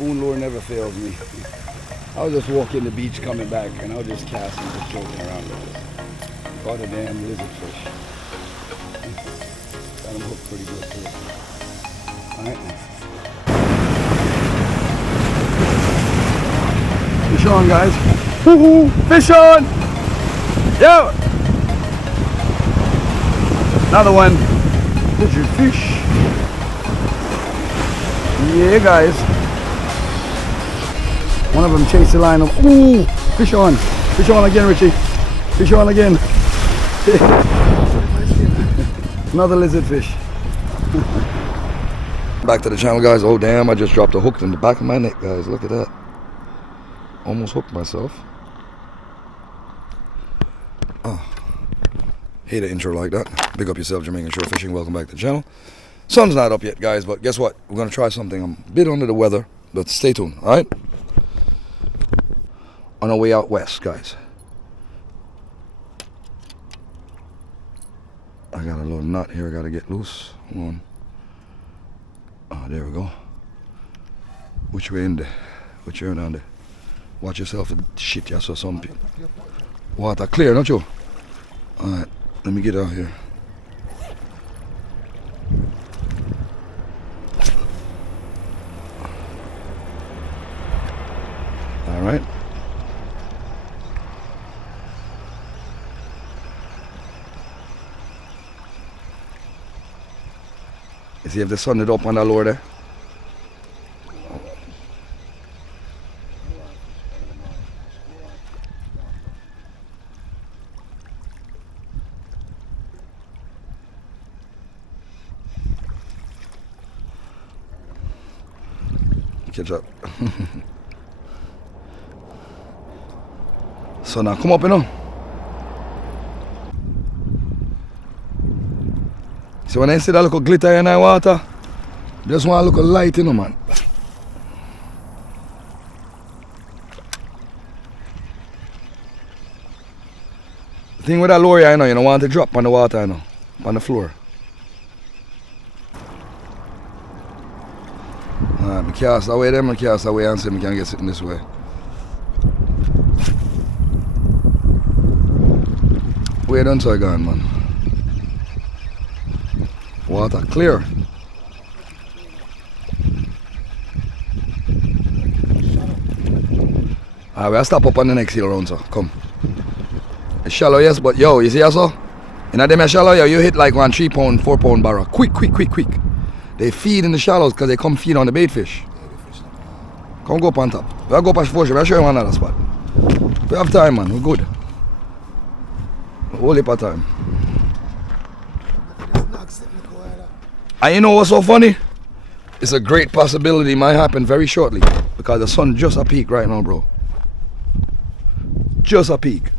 spoon lure never fails me. I was just walking the beach coming back and I was just casting, just joking around with it. Caught a damn lizard fish. Got him hooked pretty good too. Alright. Fish on, guys. Woohoo! Fish on! Yo! Another one. Lizard fish. Yeah, guys. One of them chased the line of. Ooh! Fish on! Fish on again, Richie. Fish on again. Another lizard fish. Back to the channel, guys. Oh damn, I just dropped a hook in the back of my neck, guys. Look at that. Almost hooked myself. Oh. Hate an intro like that. Big up yourself, Jamaican Shore Fishing. Welcome back to the channel. Sun's not up yet, guys, but guess what? We're gonna try something. I'm a bit under the weather, but stay tuned, alright? On our way out west, guys. I got a little nut here I gotta get loose. Hold on. Oh, there we go. Which way in there? Which way down there? Watch yourself. Shit, you saw some people. Water clear, don't you? Alright, let me get out here. Alright. You see if the sun is up on the lower there? Catch up. So now come up, you know. So when I see that little glitter in the water, just want to look light, you know, man. The thing with that lure, you know, you don't want to drop on the water, you know, on the floor. Alright, I cast away them, I cast away and see if I can get sitting this way. Where done so I gone, man? Water clear. Alright, we'll stop up on the next hill round, so come. It's shallow, yes, but yo, you see also? In them shallow, yo, you hit like 1 3 pound, 4 pound barra. Quick. They feed in the shallows because they come feed on the bait fish. Come go up on top. We'll go past Fortune, we'll show you one other spot. We have time, man, we're good. Whole heap of time. And you know what's so funny? It's a great possibility it might happen very shortly because the sun just a peak right now, bro. Just a peak.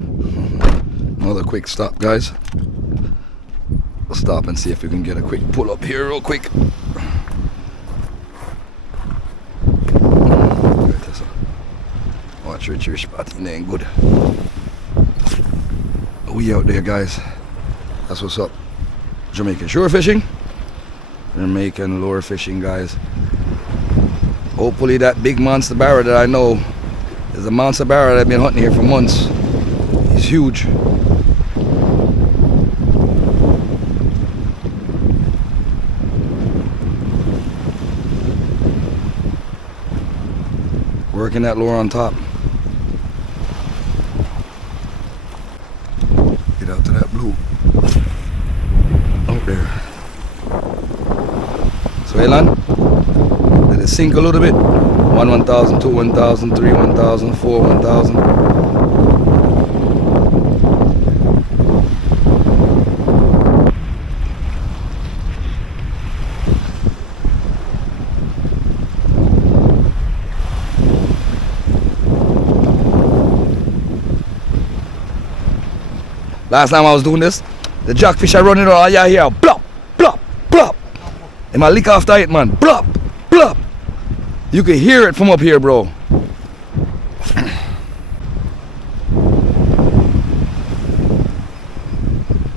Another quick stop, guys. We'll stop and see if we can get a quick pull up here real quick. Watch Richie spot, it ain't good. We out there, guys. That's what's up. Jamaican shore fishing. Jamaican lure fishing, guys. Hopefully that big monster barra that I know is a monster barra that I've been hunting here for months. He's huge. Working that lure on top. Get out to that blue. Out there. So Elan, let it sink a little bit. 1 1,000, 2 1,000, 3 1,000, 4 1,000. Last time I was doing this, the jackfish are running around, yeah, here, blop, blop, blop. And I lick after it, man, blop, blop. You can hear it from up here, bro.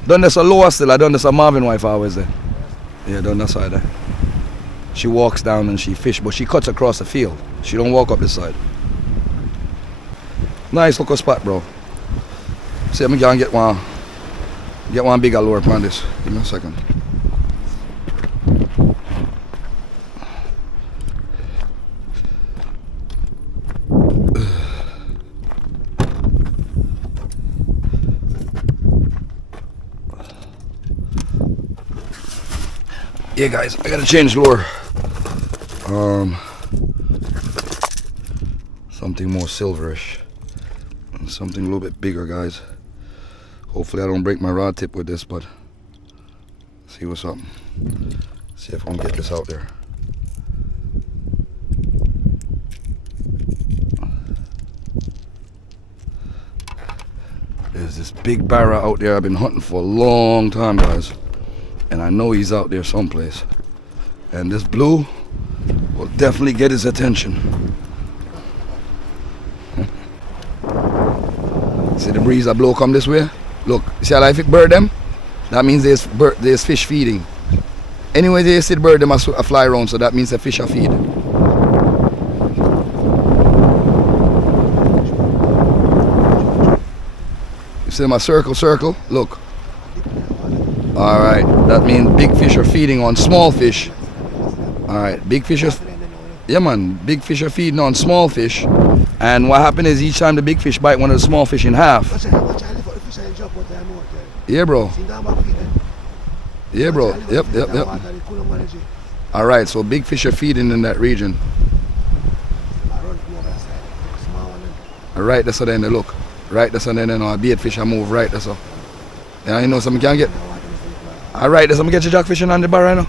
Done this a lower still, I done this a Marvin wife always there. Yeah, done that side there. she walks down and she fish, but she cuts across the field. She don't walk up this side. Nice little spot, bro. See if I can get one bigger lure on this. Give me a second. Yeah, guys, I gotta change lure. Something more silverish and something a little bit bigger, guys. Hopefully I don't break my rod tip with this, but see what's up. See if I can get this out there. There's this big barra out there I've been hunting for a long time, guys. And I know he's out there someplace. And this blue will definitely get his attention. See the breeze that blow come this way? Look, see how if it bird them? That means there's fish feeding. Anyway, they see the bird them a fly around, so that means the fish are feed. You see my circle? Look. Alright, that means big fish are feeding on small fish. Alright, big fish are... Yeah, man, big fish are feeding on small fish. And what happens is each time the big fish bite one of the small fish in half. Yeah, bro. Yeah, bro. Yep. Alright, so big fish are feeding in that region. Alright, that's how then they look. Right, that's how then a bait fish I move right, that's how. Yeah, you know something can get. Alright, that's how I get your jackfish on the bar right now.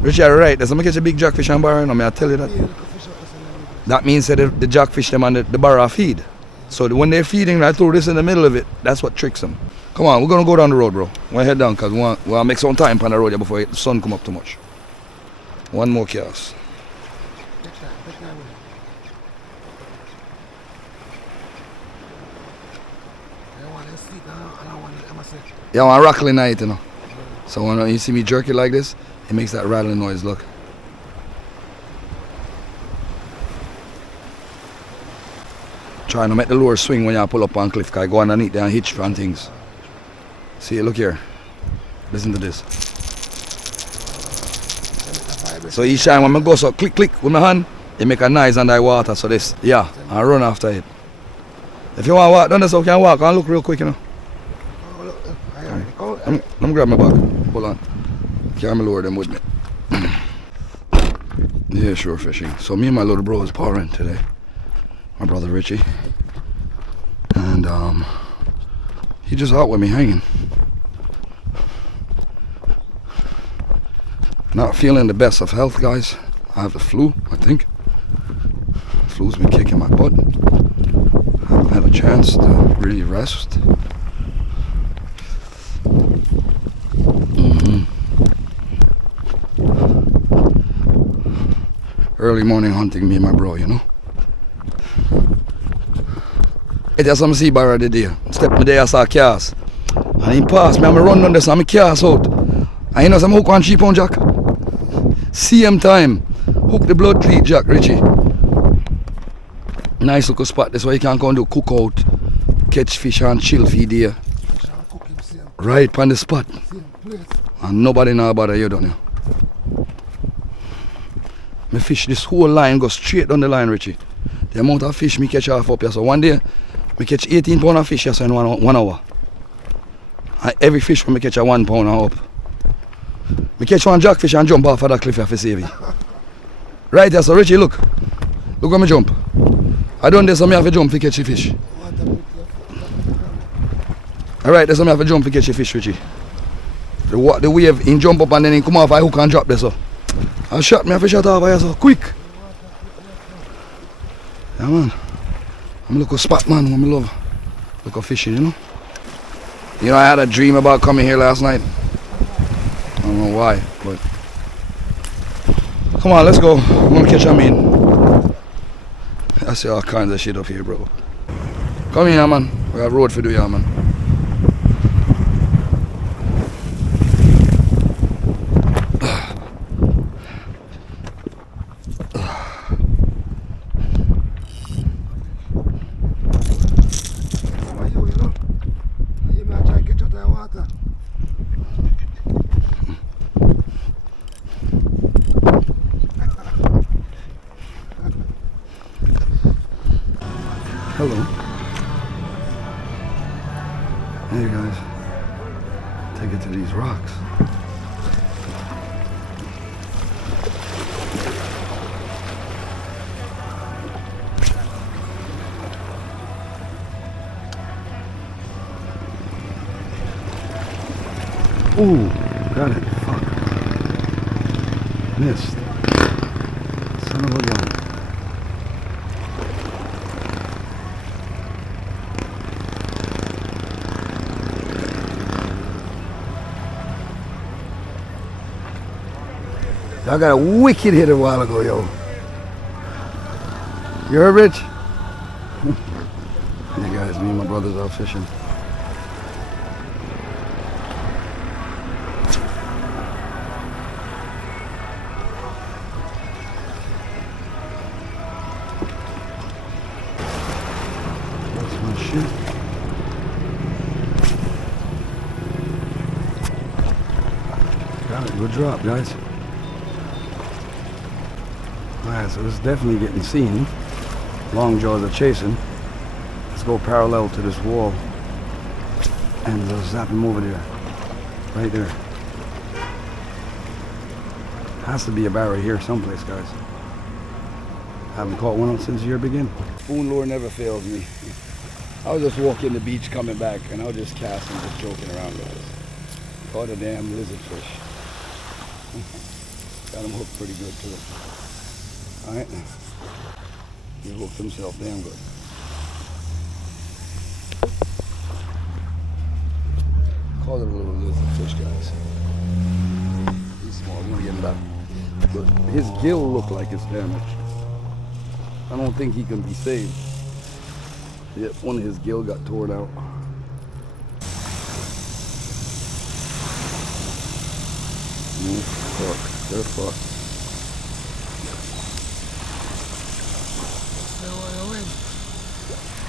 Richie, alright, that's how I get your big jackfish on the bar right now, may I tell you that? That means that the jackfish them on the bar feed. So when they're feeding, I throw this in the middle of it. That's what tricks them. Come on, we're gonna go down the road, bro. We'll head down because we want to make some time on the road here before the sun come up too much. One more cast. Yeah, I'm rattling night, you know. So when you see me jerk it like this, it makes that rattling noise, look. Trying to make the lure swing when you pull up on cliff, because I go underneath there and hitch on things. See, look here. Listen to this. So each time when I go so click with my hand, it make a noise under the water. So this, yeah, I run after it. If you want to walk down this, you can walk and look real quick, you know. Let me grab my bag. Hold on. Carry my lure them with me. Yeah, sure fishing. So me and my little bro is powering today. My brother Richie. And he just out with me hanging. Not feeling the best of health, guys. I have the flu, I think. The flu's been kicking my butt. I haven't had a chance to really rest. Early morning hunting, me and my bro, you know. It has some sea bar the day. Step me there, I saw a cast. And he passed me, I'm run on this and I cast out. And you know some hook on 3-pound jack. Same time. Hook the blood cleat jack, Richie. Nice little spot. That's why you can go and do cook out, catch fish and chill feed here. Right on the spot. And nobody know about it, you don't know. Me fish this whole line, go straight down the line, Richie. The amount of fish me catch off up here. So one day, me catch 18 pounds of fish here so in 1 hour. And every fish when me catch a 1 pound and up. Me catch one jackfish and jump off of that cliff here for save it. Right here, so Richie, look. Look when me jump. I done this so me have to jump to catch the fish. Alright, that's how me have to jump to catch the fish, Richie. The wave, he jump up and then he come off, I hook and drop there, so. I shot me, I have to shot off here, so quick. Yeah, man. I'm a little spot, man, what I love. Look at fishing, you know. You know, I had a dream about coming here last night. I don't know why, but. Come on, let's go. I'm gonna catch a mean. I see all kinds of shit up here, bro. Come here, man. We got road for do, yeah, man. Hello. Hey guys. Take it to these rocks. Ooh, got it. Fuck. Missed. Son of a gun. I got a wicked hit a while ago, yo. You heard, Rich? Hey guys, me and my brothers out fishing. That's my shit. Got it, good drop, guys. Alright, so this is definitely getting seen. Long jaws are chasing. Let's go parallel to this wall and just zap him over there. Right there. Has to be a barra here someplace, guys. Haven't caught one since the year began. Spoon lure never fails me. I was just walking the beach coming back and I was just casting, just joking around, guys. Caught a damn lizard fish. Got him hooked pretty good too. Alright, he hooked himself damn good. Call it a little lizard fish, guys. He's small, I'm gonna get him back. But his gill looked like it's damaged. I don't think he can be saved. Yep, one of his gill got torn out. Fuck, they're fucked.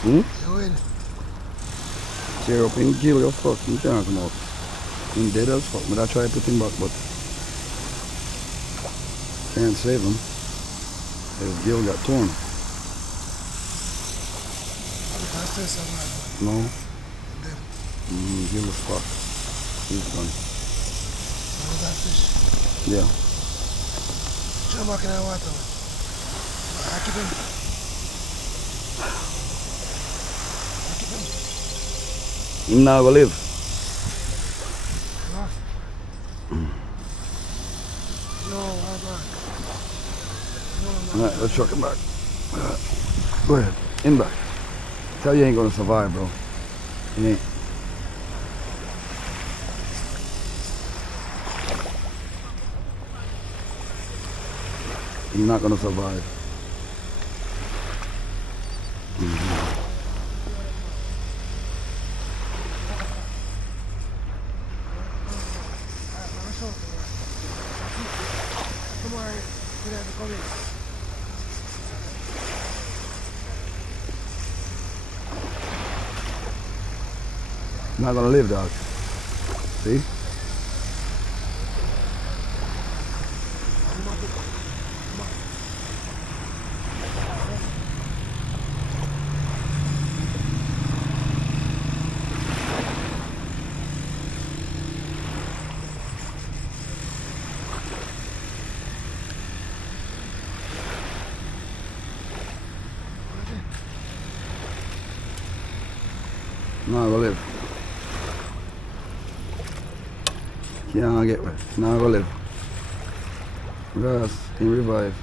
Hmm? Tear up and kill your fucking can't come out. Him dead as fuck. But I try to put him back, but can't save him. His gill got torn. No. Gill is fucked. He's gone. That fish. Yeah. Jump back in the water. I keep him. Him now gonna live. No, I'm back. Alright, let's chuck him back. Go ahead. In back. Tell you ain't gonna survive, bro. He ain't. He's not gonna survive. Not gonna live, dog. See? Not gonna live. Can't get wet. Not gonna live. Grass can revive.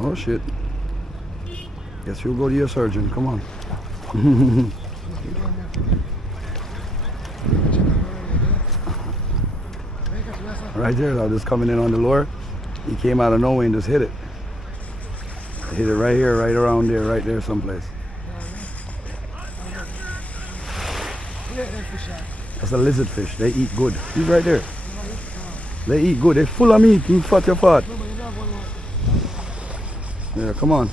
Oh shit. Guess you'll go to your surgeon. Come on. Right there, though, just coming in on the lure. He came out of nowhere and just hit it. Hit it right here, right around there, right there someplace. That's a lizard fish. They eat good. He's right there. They eat good. They're full of meat. You fat your fat. Yeah, come on.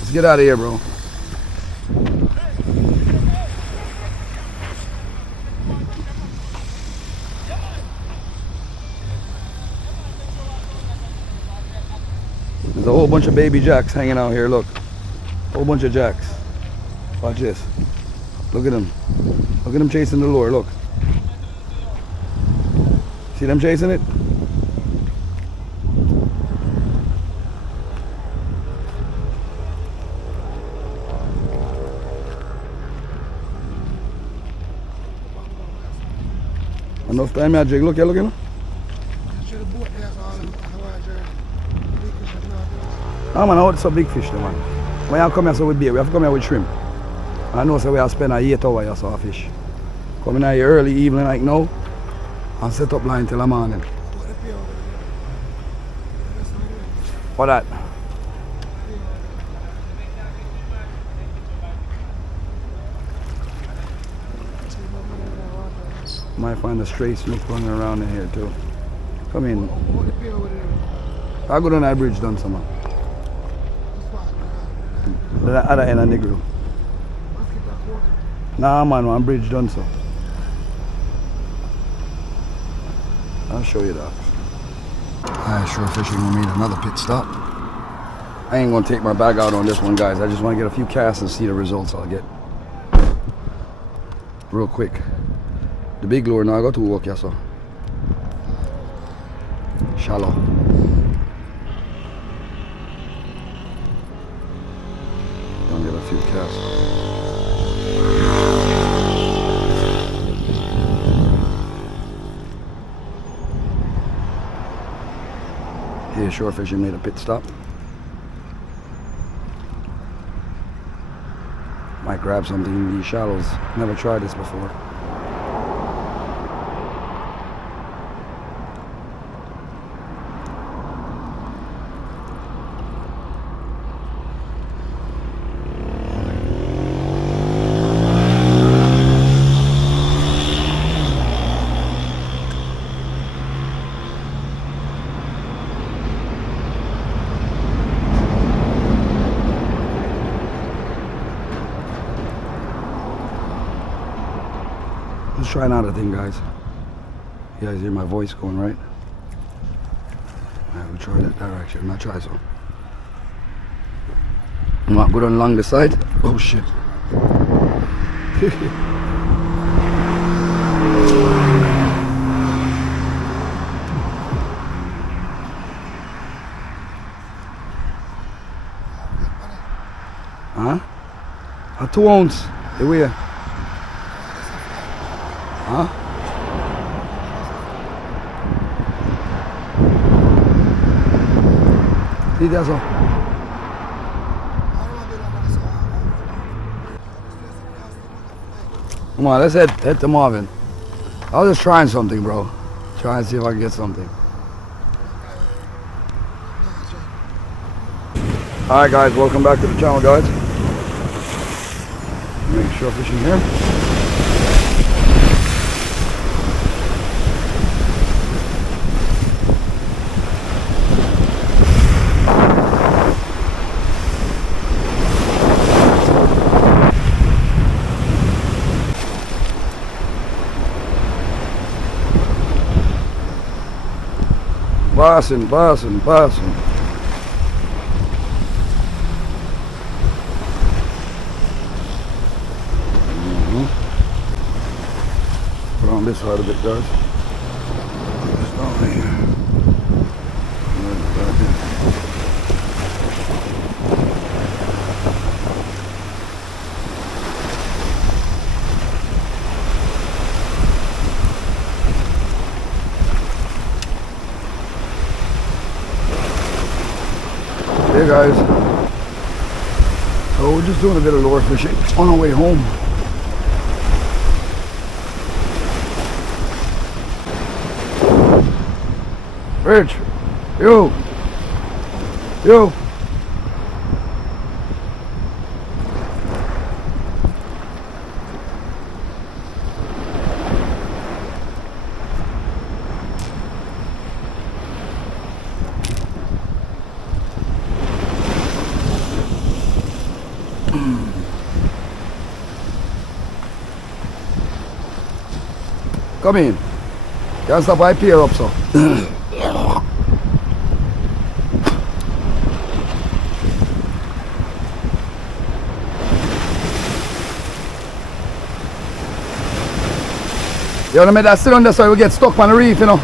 Let's get out of here, bro. There's a whole bunch of baby jacks hanging out here, look. Whole bunch of jacks. Watch this. Look at them. Look at them chasing the lure, look. See them chasing it? Enough time, yeah, Jake. Look here, look here. Oh man, what's a big fish there, man? When you come here so with bait, we have to come here with shrimp. I know so we have to spend a 8 hours here so fish. Come in here early evening like now and set up line till the morning. What that? Might find a stray snook running around in here too. Come in. I'll go down that bridge done some. The other end of the grill. Nah man, one bridge done so. I'll show you that. Alright, Shore Fishing, we made another pit stop. I ain't gonna take my bag out on this one, guys. I just wanna get a few casts and see the results I'll get. Real quick. The big lure now I got to walk here, so. Shallow. Gonna get a few casts. Here, Shore Fishing made a pit stop. Might grab something in these shallows. Never tried this before. Let's try another thing, guys. You guys hear my voice going, right? Alright, we'll try that direction. I'll try some. I'm not good on along the side. Oh shit. Huh? A 2 ounce. The way. Huh? See that's all. Come on, let's head to Marvin. I was just trying something, bro. Try and see if I can get something. Alright guys, welcome back to the channel, guys. Make Shore Fishing here. Passing. Put on this side of it, guys. Just down here. Hey guys, so we're just doing a bit of lure fishing on our way home. Rich, yo. Come in. Can't stop I peer up so. You wanna make that sit on there so we get stuck on the reef, you know?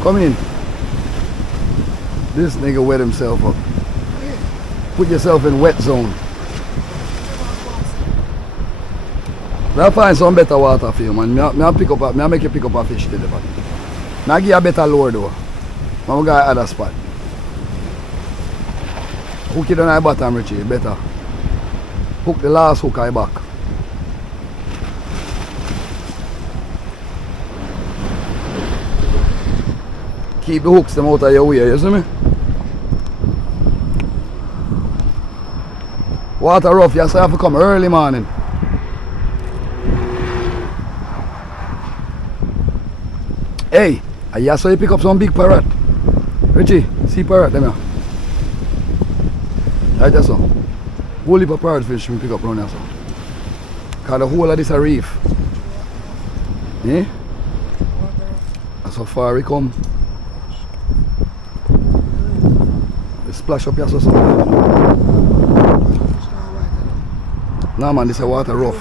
Come in. This nigga wet himself up. Put yourself in wet zone. I'll find some better water for you, man. I'll make you pick up a fish today, man. I'll give you a better lure though. I'm going to other spot. Hook it on the bottom, Richie, better. Hook the last hook I back. Keep the hooks them out of your way, you see me? Water rough, you have to come early morning. Hey, I saw you pick up some big parrot. Richie, see parrot them here. Right there, so. Whole heap of parrot fish we pick up around here, so. Cause the whole of this a reef. Eh? That's how far we come. We splash up here, so. Nah, man, this is water rough.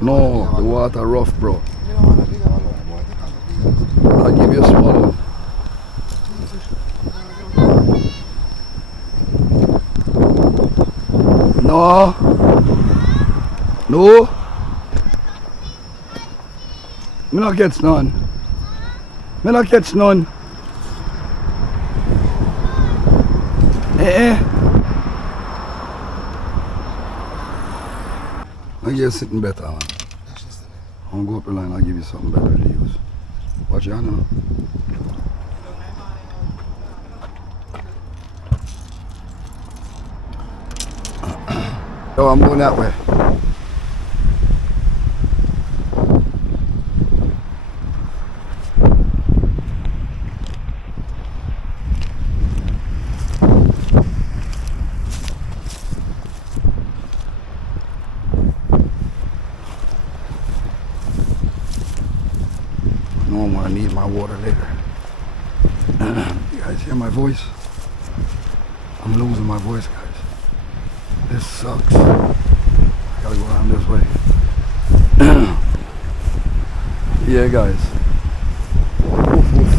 No, the water rough, bro. I'll give you a small one. No. No. Me not catch none. Me not catch none. I just sitting better, man. I'll go up the line, I'll give you something better to use. Watch your hand now. Oh, I'm going that way. I'm gonna need my water later. You guys hear my voice? I'm losing my voice, guys. This sucks. I gotta go around this way. Yeah, guys. Woof, woof.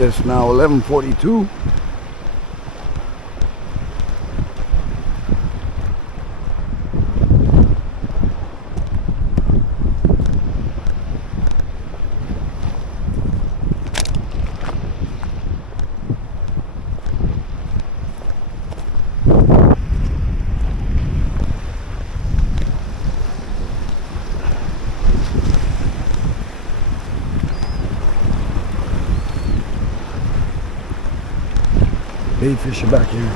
It's now 11:42. Bait fish are back here.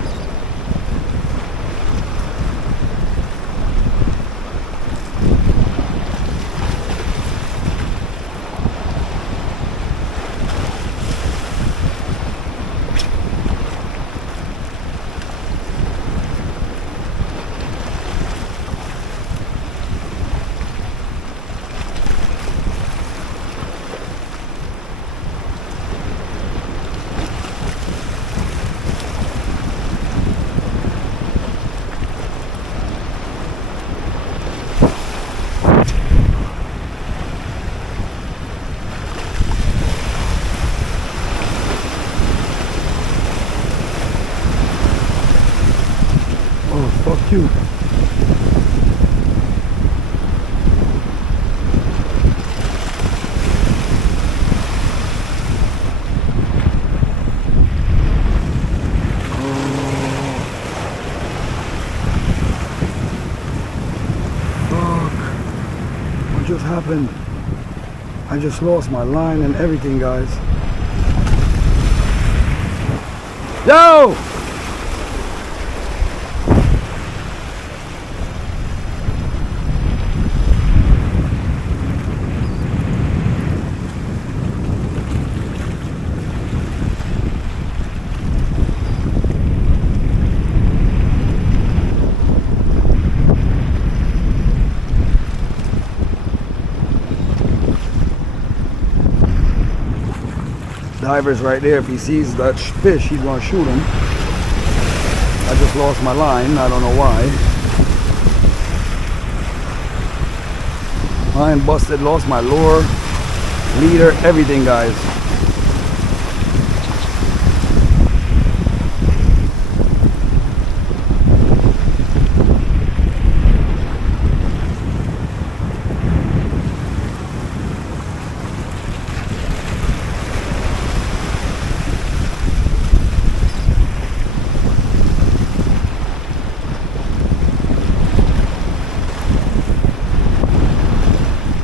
Fuck you. What just happened? I just lost my line and everything, guys. Yo! Diver's right there. If he sees that fish, he's gonna shoot him. I just lost my line. I don't know why. Line busted. Lost my lure, leader, everything, guys.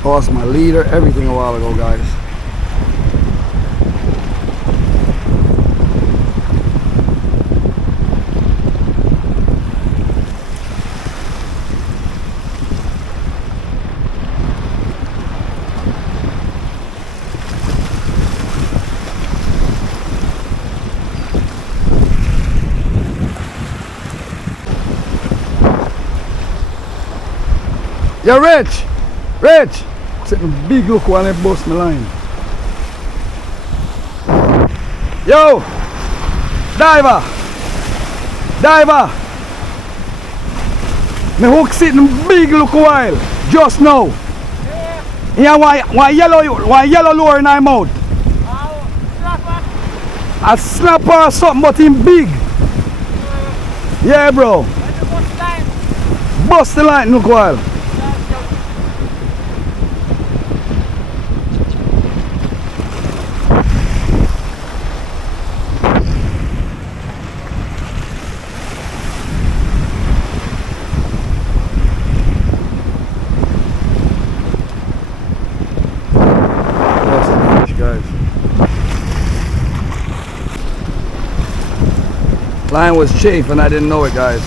Lost my leader, everything a while ago, guys. Yo, Rich! Rich! Sitting big look while I bust my line. Yo! Diver! Diver! My hook sitting big look while. Just now. Yeah, why yellow lure in my mouth? A snapper or something, but him big. Yeah, bro. Bust the line look while. Line was chafe and I didn't know it, guys.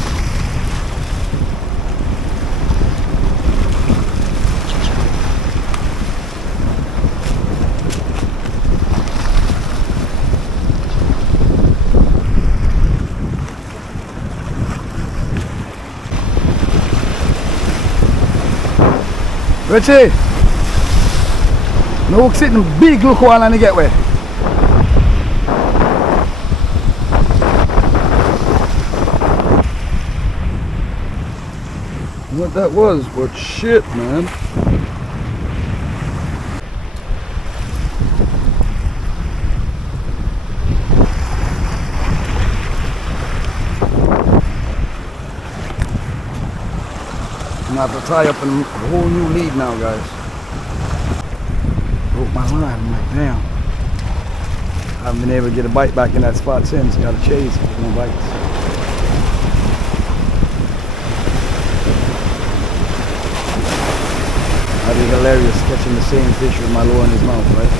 Richie! My hook sitting big look while I get wet. What that was, but shit, man. I'm gonna have to tie up a whole new lead now, guys. Broke my line. I'm like, damn. I haven't been able to get a bite back in that spot since. Got to chase with no bites. That'd be hilarious catching the same fish with my lure in his mouth, right?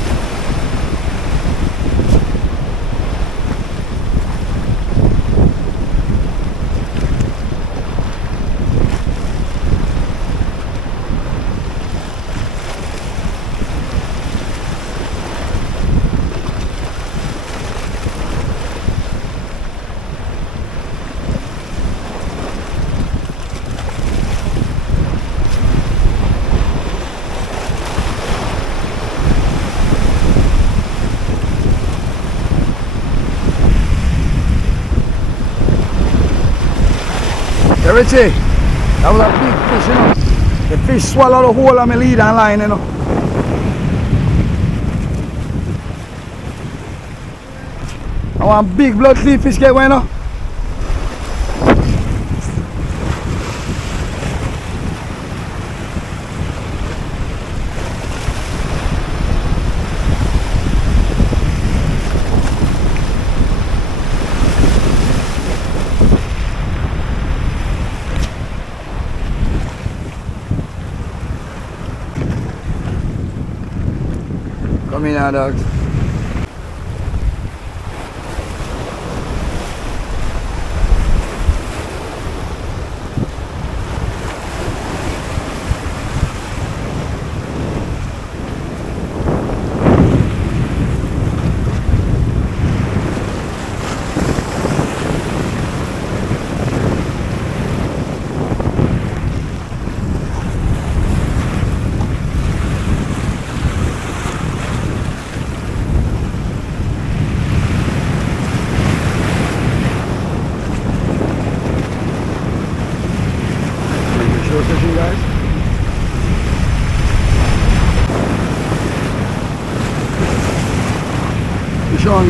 Yeah, Richie, that was a big fish, you know. The fish swallowed the whole of my lead and line, you know. I want big blood clean fish get away, you know. Come in now, dogs.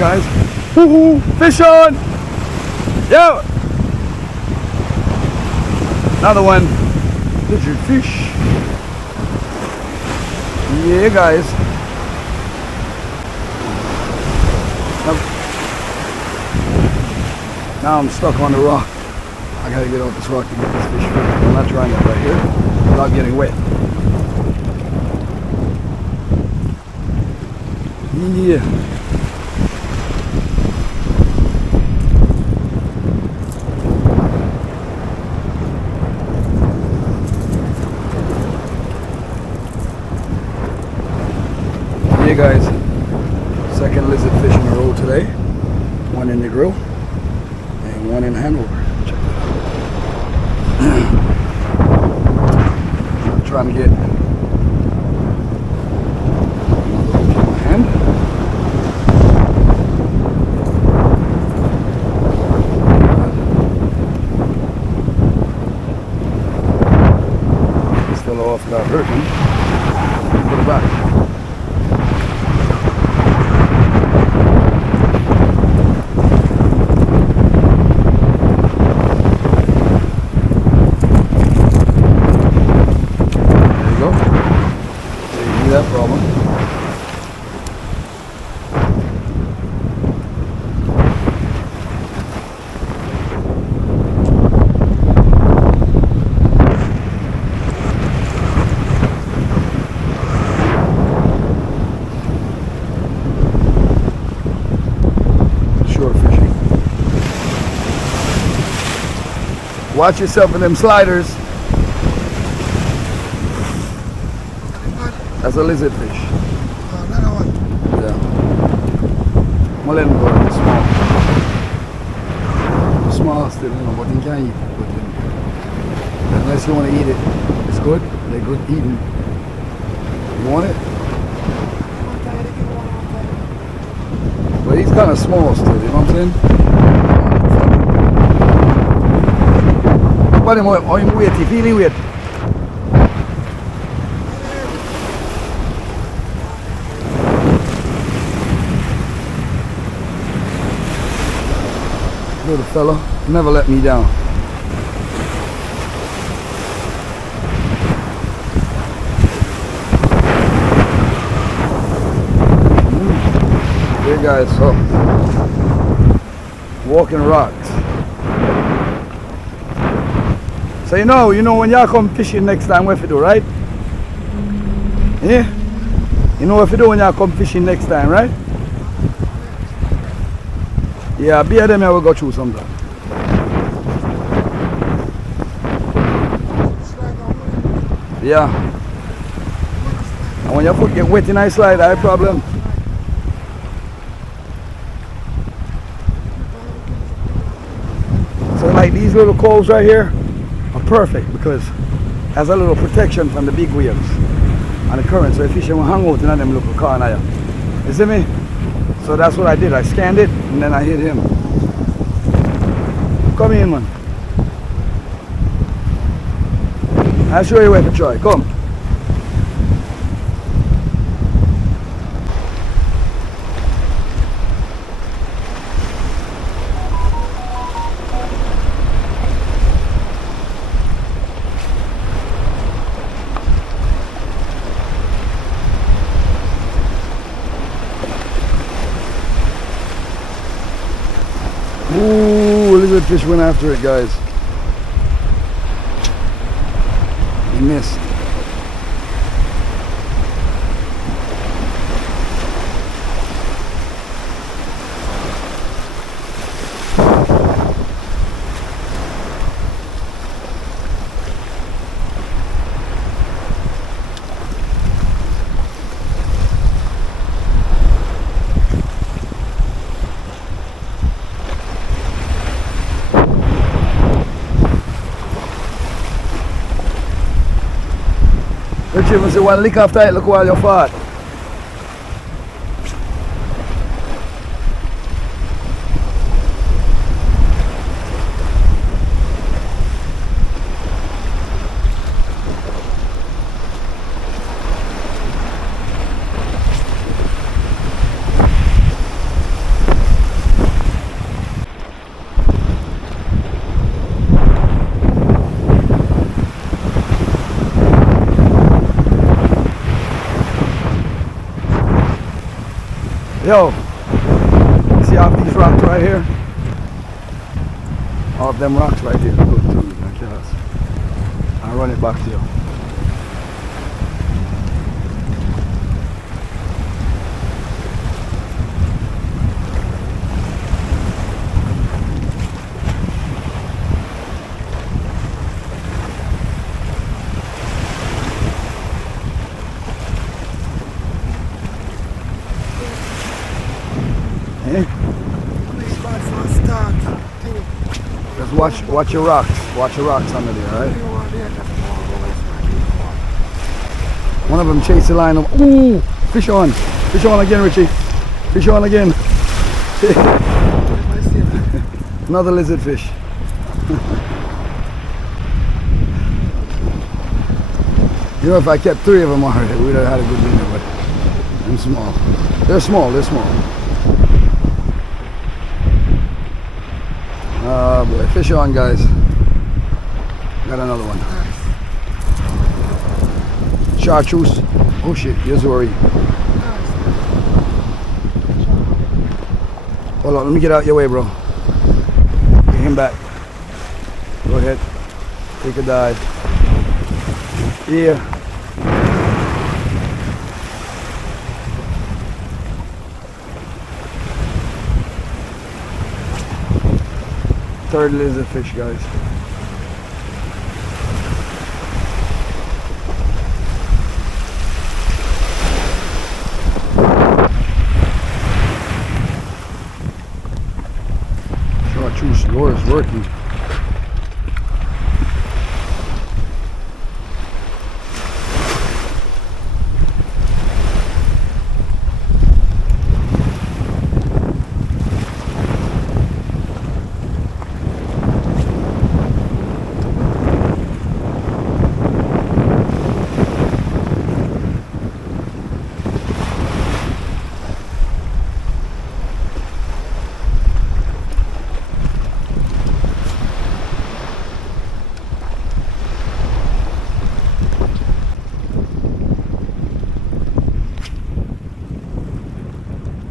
guys. Woohoo! Fish on! Yo! Another one. Lizard fish. Yeah, guys. Now I'm stuck on the rock. I gotta get off this rock to get this fish free. I'm not trying that right here without getting wet. Yeah. Yeah, guys. Second lizard fish in a row today. One in the grill and one in Hanover. Check that out. I'm trying to get another hook in my hand. This fellow off got hurt me. Put it back. That problem. Shore fishing. Watch yourself with them sliders. That's a lizard fish. Another one. Yeah. I'm gonna let him go. It's small. Small still, you know, but you can't eat it. But unless you want to eat it, it's good. They're good eating. You want it? But he's kind of small still, you know what I'm saying? What am I? I'm waiting. You feel wait. Little fella, never let me down. Here guys, so walking rocks. So you know when y'all come fishing next time, what you do, right? Yeah? You know what you do when y'all come fishing next time, right? Yeah, beer them I will go through sometime. Yeah. And when your foot get wet in a slide, I have a problem. So like these little coves right here are perfect because it has a little protection from the big waves and the current. So the fish will hang out in them little corner. You see me? So that's what I did. I scanned it and then I hit him. Come in, man. I'll show you where to try. Come. Ooh, lizard fish went after it, guys. He missed. Richard must say one lick after it, look while you fart. Yo, see off these rocks right here? Off them rocks right here. Go to like this. I'll run it back to you. Eh? This spot for a start. Just watch your rocks. Watch your rocks under there, alright? One of them chased the line. Ooh! Fish on! Fish on again, Richie. Fish on again. Another lizard fish. You know, if I kept 3 of them already, we'd have had a good dinner, but they're small. They're small, they're small. Oh boy, fish on, guys. Got another one. Chartreuse. Oh shit, here's worry. Hold on, let me get out your way, bro. Get him back. Go ahead. Take a dive. Yeah. Third lizard fish, guys. Chartreuse lure is working.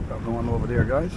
Got one over there, guys.